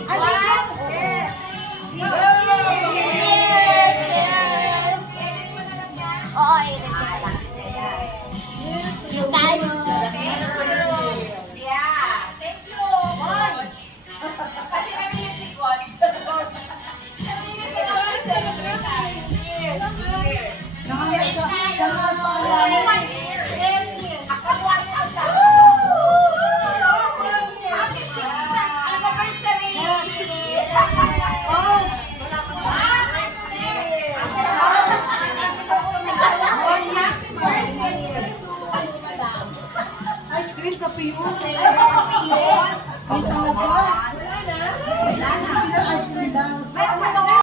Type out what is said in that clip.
Yes! Yes! Oo, edit mo na lang. Style. Yeah. Thank you, Coach. Kasi naminig si Coach. Coach. Naminig ka naman sa celebrate. Yes. Happy 6th anniversary! Ice cream, kape yun. Happy